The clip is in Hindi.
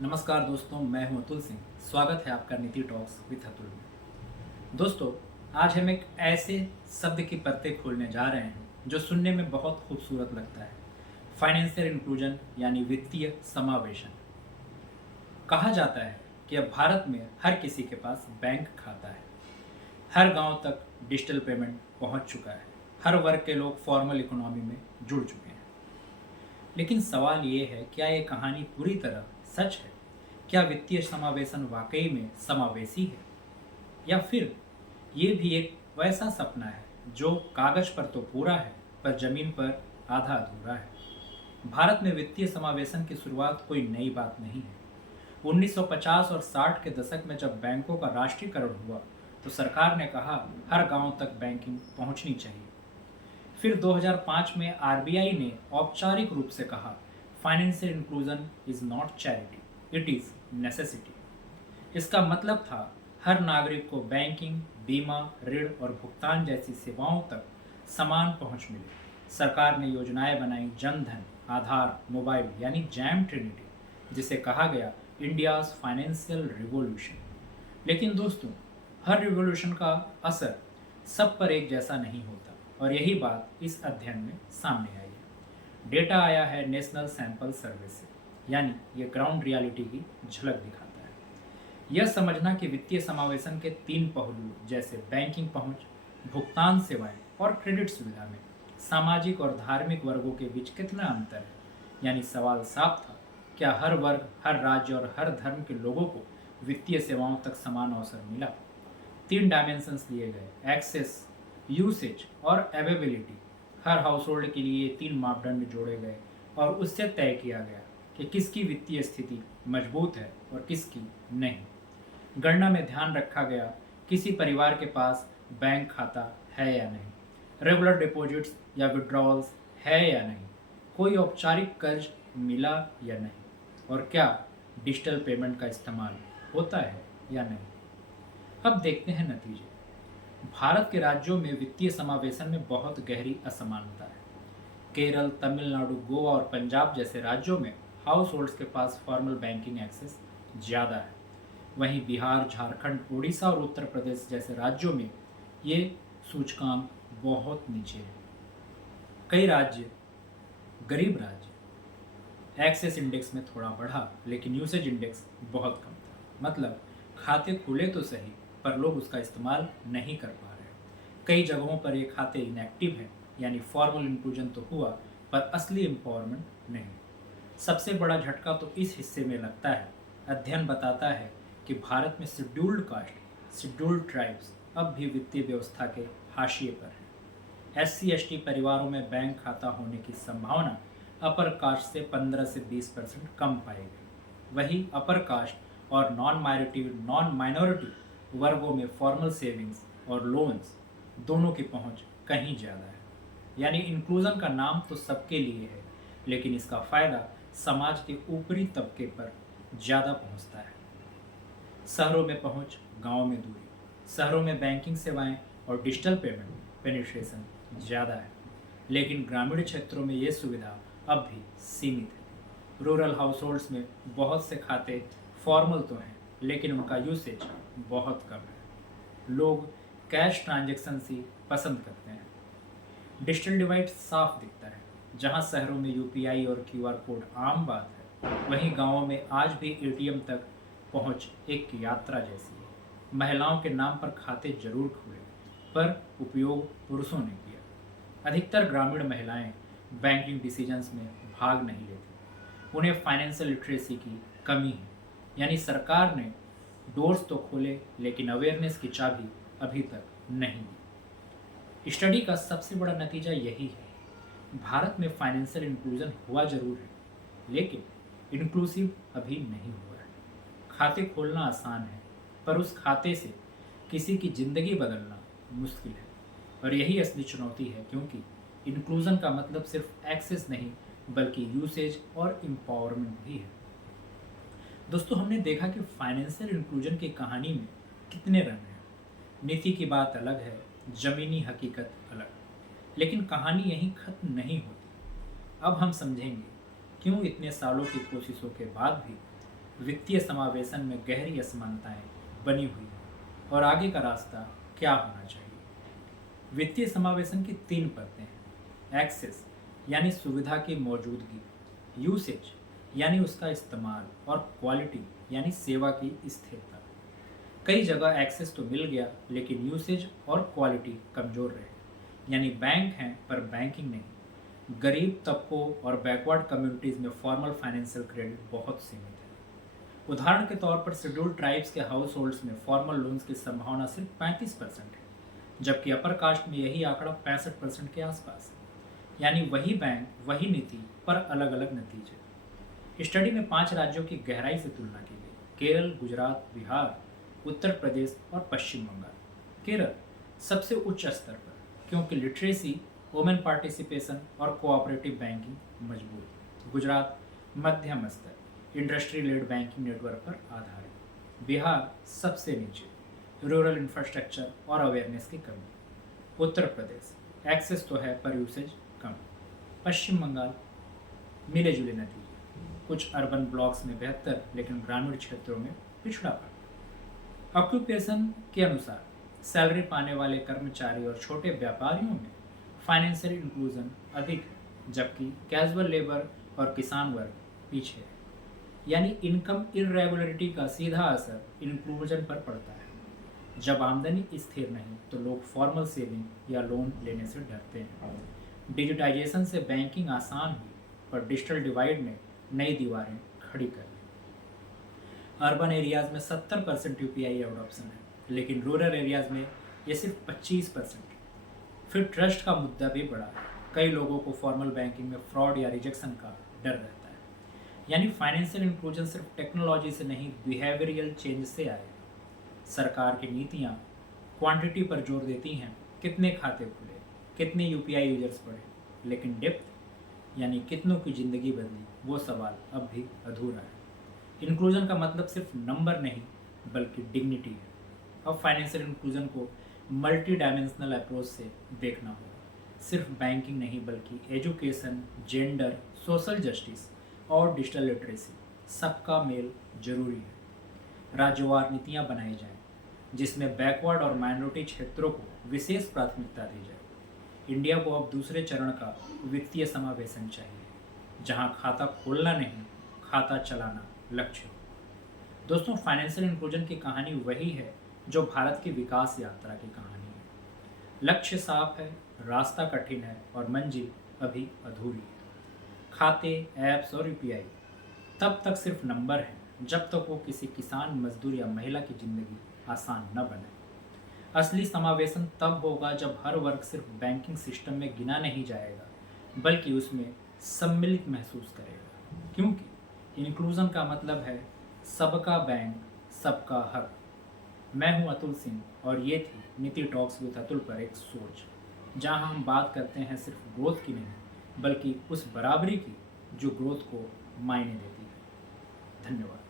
नमस्कार दोस्तों, मैं हूं अतुल सिंह। स्वागत है आपका नीति टॉक्स विद अतुल में। दोस्तों, आज हम एक ऐसे शब्द की परतें खोलने जा रहे हैं जो सुनने में बहुत खूबसूरत लगता है। फाइनेंशियल इंक्लूजन यानी वित्तीय समावेशन। कहा जाता है कि अब भारत में हर किसी के पास बैंक खाता है, हर गांव तक डिजिटल पेमेंट पहुंच चुका है, हर वर्ग के लोग फॉर्मल इकोनॉमी में जुड़ चुके हैं। लेकिन सवाल ये है, क्या ये कहानी पूरी तरह सच है? क्या वित्तीय समावेशन वाकई में समावेशी है, या फिर ये भी एक वैसा सपना है जो कागज पर तो पूरा है पर जमीन पर आधा अधूरा है? भारत में वित्तीय समावेशन की शुरुआत कोई नई बात नहीं है। 1950 और 60 के दशक में जब बैंकों का राष्ट्रीयकरण हुआ तो सरकार ने कहा हर गांव तक बैंकिंग पहुंचनी चाहिए। फिर 2005 में आरबीआई ने औपचारिक रूप से कहा financial inclusion is not charity, it is necessity. इसका मतलब था हर नागरिक को बैंकिंग, बीमा, ऋण और भुगतान जैसी सेवाओं तक समान पहुंच मिले। सरकार ने योजनाएं बनाई, जन धन, आधार, मोबाइल यानी जैम ट्रिनिटी, जिसे कहा गया इंडियाज फाइनेंशियल रिवॉल्यूशन। लेकिन दोस्तों, हर रिवॉल्यूशन का असर सब पर एक जैसा नहीं होता, और यही बात इस अध्ययन में सामने आई है। डेटा आया है नेशनल सैंपल सर्वे से, यानी ये ग्राउंड रियलिटी की झलक दिखाता है। यह समझना कि वित्तीय समावेशन के तीन पहलू जैसे बैंकिंग पहुंच, भुगतान सेवाएं और क्रेडिट सुविधा में सामाजिक और धार्मिक वर्गों के बीच कितना अंतर है। यानी सवाल साफ था, क्या हर वर्ग, हर राज्य और हर धर्म के लोगों को वित्तीय सेवाओं तक समान अवसर मिला? तीन डायमेंशंस लिए गए, एक्सेस, यूसेज और अवेलेबिलिटी। हर हाउस होल्ड के लिए तीन मापदंड जोड़े गए और उससे तय किया गया कि किसकी वित्तीय स्थिति मजबूत है और किसकी नहीं। गणना में ध्यान रखा गया किसी परिवार के पास बैंक खाता है या नहीं, रेगुलर डिपॉजिट्स या विड्रॉल्स है या नहीं, कोई औपचारिक कर्ज मिला या नहीं, और क्या डिजिटल पेमेंट का इस्तेमाल होता है या नहीं। अब देखते हैं नतीजे। भारत के राज्यों में वित्तीय समावेशन में बहुत गहरी असमानता है। केरल, तमिलनाडु, गोवा और पंजाब जैसे राज्यों में हाउस होल्ड्स के पास फॉर्मल बैंकिंग एक्सेस ज़्यादा है। वहीं बिहार, झारखंड, उड़ीसा और उत्तर प्रदेश जैसे राज्यों में ये सूचकांक बहुत नीचे है। कई राज्य, गरीब राज्य, एक्सेस इंडेक्स में थोड़ा बढ़ा, लेकिन यूसेज इंडेक्स बहुत कम था। मतलब खाते खुले तो सही, पर लोग उसका इस्तेमाल नहीं कर पा रहे। कई जगहों पर ये खाते इनएक्टिव हैं, यानी फॉर्मल इंक्लूजन तो हुआ पर असली एम्पावरमेंट नहीं। सबसे बड़ा झटका तो इस हिस्से में लगता है। अध्ययन बताता है कि भारत में शेड्यूल्ड कास्ट, शेड्यूल्ड ट्राइब्स अब भी वित्तीय व्यवस्था के हाशिए पर हैं। SC ST परिवारों में बैंक खाता होने की संभावना अपर कास्ट से 15 से 20% कम पाई गई। वहीं अपर कास्ट और नॉन माइनॉरिटी वर्गों में फॉर्मल सेविंग्स और लोन्स दोनों की पहुंच कहीं ज़्यादा है। यानी इंक्लूजन का नाम तो सबके लिए है, लेकिन इसका फ़ायदा समाज के ऊपरी तबके पर ज़्यादा पहुंचता है। शहरों में पहुंच, गांव में दूरी। शहरों में बैंकिंग सेवाएं और डिजिटल पेमेंट पेनिट्रेशन ज़्यादा है, लेकिन ग्रामीण क्षेत्रों में ये सुविधा अब भी सीमित है। रूरल हाउस होल्ड्स में बहुत से खाते फॉर्मल तो हैं, लेकिन उनका यूसेज बहुत कम है। लोग कैश ट्रांजैक्शन ही पसंद करते हैं। डिजिटल डिवाइड साफ दिखता है। जहां शहरों में UPI और QR कोड आम बात है, वहीं गांवों में आज भी ATM तक पहुंच एक यात्रा जैसी है। महिलाओं के नाम पर खाते जरूर खुले, पर उपयोग पुरुषों ने किया। अधिकतर ग्रामीण महिलाएं बैंकिंग डिसीजंस में भाग नहीं लेती। उन्हें फाइनेंशियल लिटरेसी की कमी है। यानी सरकार ने डोर्स तो खोले, लेकिन अवेयरनेस की चाबी अभी तक नहीं दी। स्टडी का सबसे बड़ा नतीजा यही है, भारत में फाइनेंशियल इंक्लूजन हुआ जरूर है, लेकिन इंक्लूसिव अभी नहीं हुआ है। खाते खोलना आसान है, पर उस खाते से किसी की ज़िंदगी बदलना मुश्किल है। और यही असली चुनौती है, क्योंकि इंक्लूजन का मतलब सिर्फ एक्सेस नहीं, बल्कि यूसेज और एम्पावरमेंट भी है। दोस्तों, हमने देखा कि फाइनेंशियल इंक्लूजन की कहानी में कितने रंग हैं। नीति की बात अलग है, ज़मीनी हकीकत अलग, लेकिन कहानी यहीं खत्म नहीं होती। अब हम समझेंगे क्यों इतने सालों की कोशिशों के बाद भी वित्तीय समावेशन में गहरी असमानताएं बनी हुई हैं और आगे का रास्ता क्या होना चाहिए। वित्तीय समावेशन की 3 परतें हैं। एक्सेस यानी सुविधा की मौजूदगी, यूसेज यानी उसका इस्तेमाल, और क्वालिटी यानी सेवा की स्थिरता। कई जगह एक्सेस तो मिल गया लेकिन यूसेज और क्वालिटी कमज़ोर रहे, यानी बैंक हैं पर बैंकिंग नहीं। गरीब तबकों और बैकवर्ड कम्युनिटीज़ में फॉर्मल फाइनेंशियल क्रेडिट बहुत सीमित है। उदाहरण के तौर पर शेड्यूल्ड ट्राइब्स के हाउस होल्ड्स में फॉर्मल लोन्स की संभावना सिर्फ 35% है, जबकि अपर कास्ट में यही आंकड़ा 65% के आसपास है। यानी वही बैंक वही नीति पर अलग अलग नतीजे। स्टडी में 5 राज्यों की गहराई से तुलना की गई: केरल, गुजरात, बिहार, उत्तर प्रदेश और पश्चिम बंगाल। केरल सबसे उच्च स्तर पर, क्योंकि लिटरेसी, वुमेन पार्टिसिपेशन और कोऑपरेटिव बैंकिंग मजबूत। गुजरात मध्यम स्तर, इंडस्ट्री लेड बैंकिंग नेटवर्क पर आधारित। बिहार सबसे नीचे, रूरल इंफ्रास्ट्रक्चर और अवेयरनेस की कमी। उत्तर प्रदेश एक्सेस तो है पर यूसेज कम। पश्चिम बंगाल मिले जुले नतीजे, कुछ अर्बन ब्लॉक्स में बेहतर लेकिन ग्रामीण क्षेत्रों में पिछड़ापन। ऑक्यूपेशन के अनुसार सैलरी पाने वाले कर्मचारी और छोटे व्यापारियों में फाइनेंशियल इंक्लूजन अधिक है, जबकि कैजुअल लेबर और किसान वर्ग पीछे है। यानी इनकम इरेगुलरिटी का सीधा असर इंक्लूजन पर पड़ता है। जब आमदनी स्थिर नहीं तो लोग फॉर्मल सेविंग या लोन लेने से डरते हैं। डिजिटाइजेशन से बैंकिंग आसान हुई पर डिजिटल डिवाइड ने नई दीवारें खड़ी कर दी। अर्बन एरियाज में 70% यूपीआई एडॉप्शन है, लेकिन रूरल एरियाज में ये सिर्फ 25%। फिर ट्रस्ट का मुद्दा भी बड़ा है। कई लोगों को फॉर्मल बैंकिंग में फ्रॉड या रिजेक्शन का डर रहता है। यानी फाइनेंशियल इंक्लूजन सिर्फ टेक्नोलॉजी से नहीं, बिहेवियरल चेंज से आएगा। सरकार की नीतियाँ क्वांटिटी पर जोर देती हैं, कितने खाते खुले, कितने यूपीआई यूजर्स बढ़े, लेकिन डेप्थ यानी कितनों की ज़िंदगी बदली, वो सवाल अब भी अधूरा है। इंक्लूजन का मतलब सिर्फ नंबर नहीं बल्कि डिग्निटी है। अब फाइनेंशियल इंक्लूजन को मल्टी डायमेंशनल अप्रोच से देखना होगा। सिर्फ बैंकिंग नहीं बल्कि एजुकेशन, जेंडर, सोशल जस्टिस और डिजिटल लिटरेसी, सबका मेल जरूरी है। राज्यवार नीतियाँ बनाई जाएं जिसमें बैकवर्ड और माइनॉरिटी क्षेत्रों को विशेष प्राथमिकता दी जाए। इंडिया को अब दूसरे चरण का वित्तीय समावेशन चाहिए, जहां खाता खोलना नहीं, खाता चलाना लक्ष्य हो। दोस्तों, फाइनेंशियल इंक्लूजन की कहानी वही है जो भारत की विकास यात्रा की कहानी है। लक्ष्य साफ है, रास्ता कठिन है और मंजिल अभी अधूरी है। खाते, ऐप्स और यूपीआई तब तक सिर्फ नंबर हैं जब तक वो किसी किसान, मजदूर या महिला की जिंदगी आसान न बने। असली समावेशन तब होगा जब हर वर्ग सिर्फ बैंकिंग सिस्टम में गिना नहीं जाएगा बल्कि उसमें सम्मिलित महसूस करेगा, क्योंकि इंक्लूजन का मतलब है सबका बैंक, सबका हक। मैं हूं अतुल सिंह और ये थी नीति टॉक्स विद अतुल पर एक सोच, जहां हम बात करते हैं सिर्फ ग्रोथ की नहीं बल्कि उस बराबरी की जो ग्रोथ को मायने देती है। धन्यवाद।